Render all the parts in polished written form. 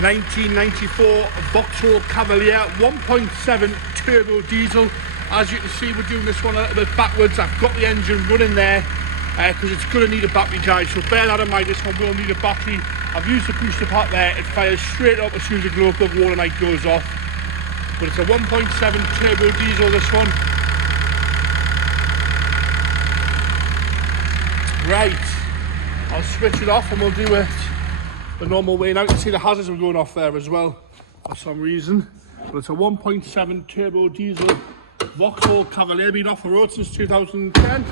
1994 Vauxhall Cavalier 1.7 turbo diesel. As you can see, we're doing this one a little bit backwards. I've got the engine running there because it's going to need a battery, guys, so bear that in mind. This one will need a battery. I've used the booster part there. It fires straight up as soon as the glow plug warning light goes off, but it's a 1.7 turbo diesel, this one. Right, I'll switch it off and we'll do it the normal way. Now you can see the hazards are going off there as well for some reason. But it's a 1.7 turbo diesel Vauxhall Cavalier, been off the road since 2010.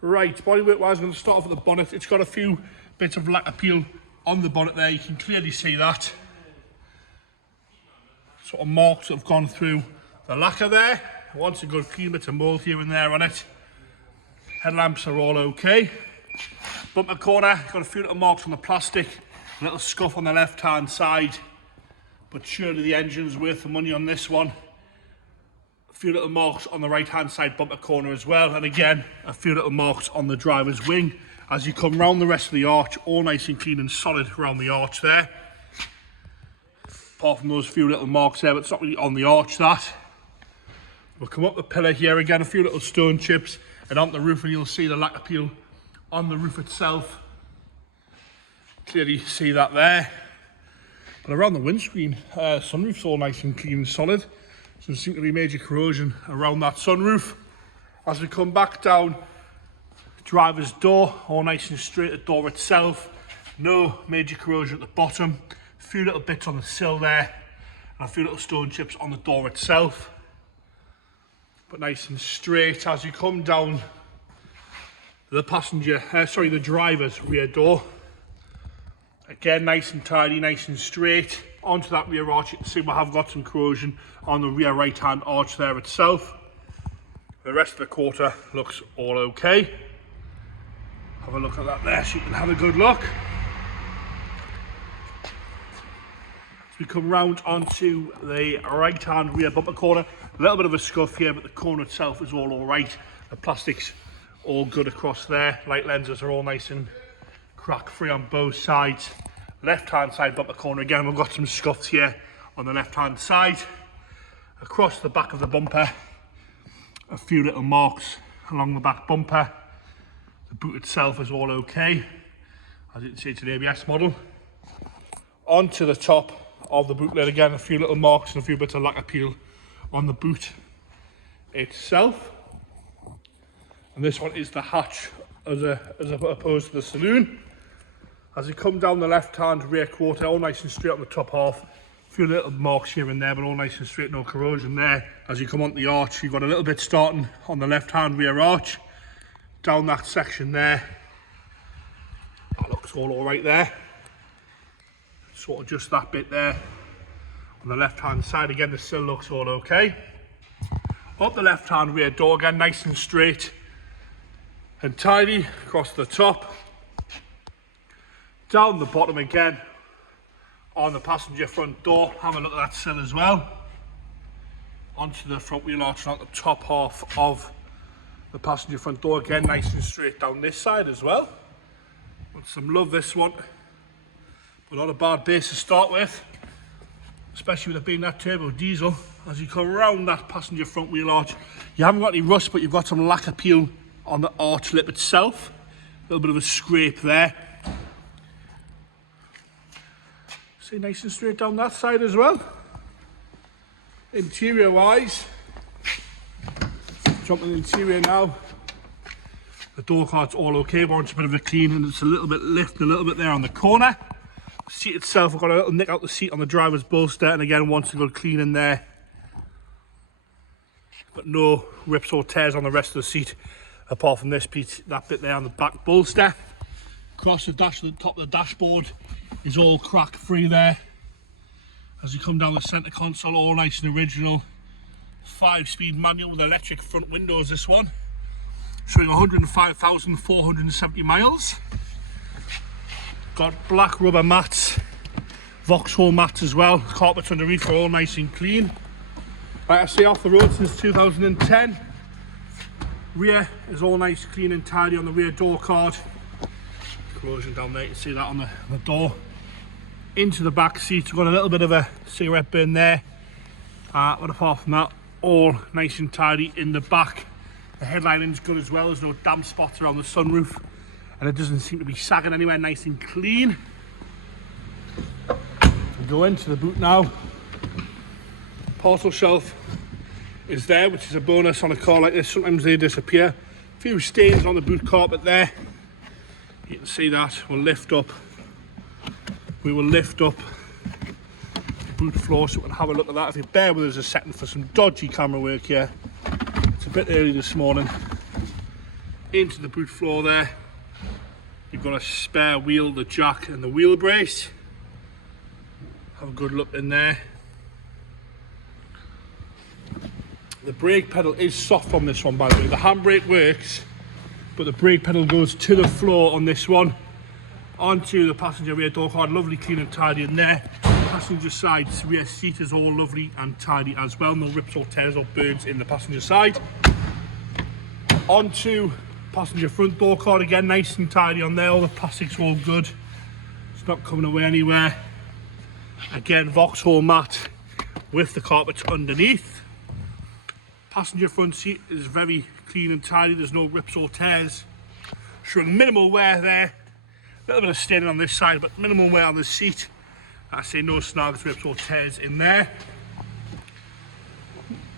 Right, bodywork wise, I'm going to start off with the bonnet. It's got a few bits of lacquer peel on the bonnet there. You can clearly see that. Sort of marks that have gone through the lacquer there. Once a good clean bit of mould here and there on it. Headlamps are all okay. Bumper corner, got a few little marks on the plastic, a little scuff on the left hand side, but surely the engine's worth the money on this one. A few little marks on the right hand side bumper corner as well, and again a few little marks on the driver's wing. As you come round the rest of the arch, all nice and clean and solid around the arch there. Apart from those few little marks there, but it's not really on the arch, that. We'll come up the pillar here, again a few little stone chips, and on the roof, and you'll see the lacquer peel on the roof itself. Clearly see that there. But around the windscreen, sunroof's all nice and clean and solid. So there seems to be major corrosion around that sunroof. As we come back down, driver's door, all nice and straight, the door itself. No major corrosion at the bottom. A few little bits on the sill there, and a few little stone chips on the door itself. But nice and straight. As you come down the driver's rear door, again nice and tidy, nice and straight. Onto that rear arch, you can see we have got some corrosion on the rear right hand arch there itself. The rest of the quarter looks all okay. Have a look at that there so you can have a good look. As we come round onto the right hand rear bumper corner, a little bit of a scuff here, but the corner itself is all right. The plastic's all good across there. Light lenses are all nice and crack free on both sides. Left hand side bumper corner, again we've got some scuffs here on the left hand side. Across the back of the bumper, a few little marks along the back bumper. The boot itself is all okay. As you can see, it's an ABS model. Onto the top of the boot lid, again a few little marks and a few bits of lacquer peel on the boot itself. And this one is the hatch as opposed to the saloon. As you come down the left hand rear quarter, all nice and straight on the top half. A few little marks here and there, but all nice and straight, no corrosion there. As you come onto the arch, you've got a little bit starting on the left hand rear arch. Down that section there, that looks all right there. Sort of just that bit there. On the left hand side, again the sill looks all okay. Up the left hand rear door, again nice and straight and tidy across the top. Down the bottom again on the passenger front door, have a look at that sill as well. Onto the front wheel arch and on the top half of the passenger front door, again nice and straight down this side as well. With some love, this one, but not a bad base to start with, especially with it being that turbo diesel. As you come around that passenger front wheel arch, you haven't got any rust, but you've got some lacquer peel on the arch lip itself. A little bit of a scrape there. See, nice and straight down that side as well. Interior wise, jumping the interior now. The door card's all okay, wants a bit of a clean, and it's a little bit lift, a little bit there on the corner. The seat itself, I've got a little nick out the seat on the driver's bolster, and again wants a good clean in there. But no rips or tears on the rest of the seat, apart from this piece, that bit there on the back bolster. Across the dash, the top of the dashboard is all crack free there. As you come down the centre console, all nice and original. 5-speed manual with electric front windows, this one. Showing 105,470 miles. Got black rubber mats, Vauxhall mats as well. Carpets underneath are all nice and clean. Like I say, off the road since 2010. Rear is all nice, clean and tidy on the rear door card. Corrosion down there, you can see that on the door. into the back seat. We've got a little bit of a cigarette burn there, but apart from that, all nice and tidy in the back. The headlining's good as well. There's no damp spots around the sunroof, and it doesn't seem to be sagging anywhere. Nice and clean. We go into the boot now. Parcel shelf is there, which is a bonus on a car like this. Sometimes they disappear. A few stains on the boot carpet there. You can see that. We'll lift up. We will lift up the boot floor so we can have a look at that. If you bear with us a second for some dodgy camera work here. It's a bit early this morning. Into the boot floor there. You've got a spare wheel, the jack and the wheel brace. Have a good look in there. The brake pedal is soft on this one, by the way. The handbrake works, but the brake pedal goes to the floor on this one. Onto the passenger rear door card, lovely, clean and tidy in there. Passenger side rear seat is all lovely and tidy as well. No rips or tears or burns in the passenger side. Onto passenger front door card, again, nice and tidy on there. All the plastic's all good. It's not coming away anywhere. Again, Vauxhall mat with the carpets underneath. Passenger front seat is very clean and tidy. There's no rips or tears. Showing minimal wear there. A little bit of staining on this side, but minimal wear on the seat. I say no snags, rips or tears in there.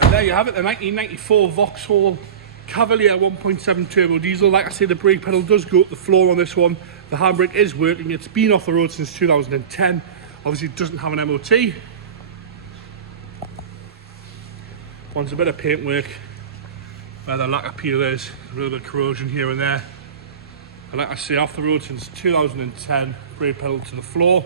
And there you have it, the 1994 Vauxhall Cavalier 1.7 turbo diesel. Like I say, the brake pedal does go up the floor on this one. The handbrake is working. It's been off the road since 2010. Obviously, it doesn't have an MOT. Wants a bit of paint work where the lacquer peel is, a little bit of corrosion here and there. And like I say, off the road since 2010, brake pedal to the floor.